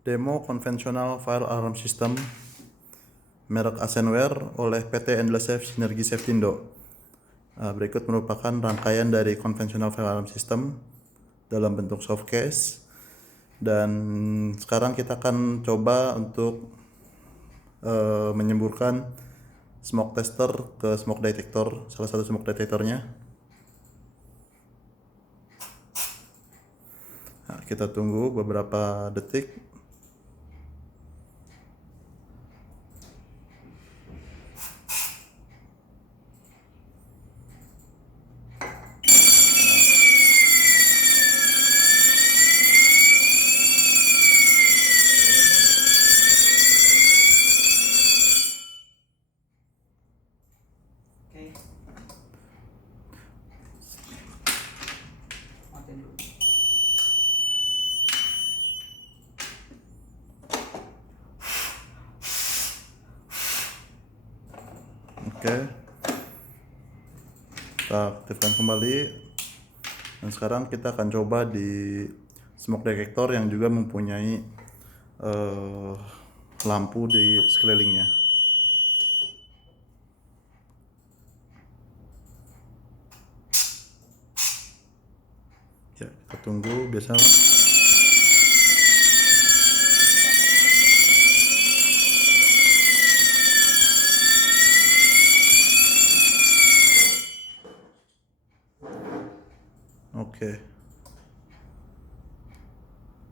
demo konvensional fire alarm system merek Asenware oleh PT Endless Sinergi Safetindo. Berikut merupakan rangkaian dari konvensional fire alarm system dalam bentuk soft case, dan sekarang kita akan coba untuk menyemburkan smoke tester ke smoke detector, salah satu smoke detectornya. Kita tunggu beberapa detik. Oke, kita aktifkan kembali, dan sekarang kita akan coba di smoke detector yang juga mempunyai lampu di sekelilingnya. Ya, kita tunggu. Biasa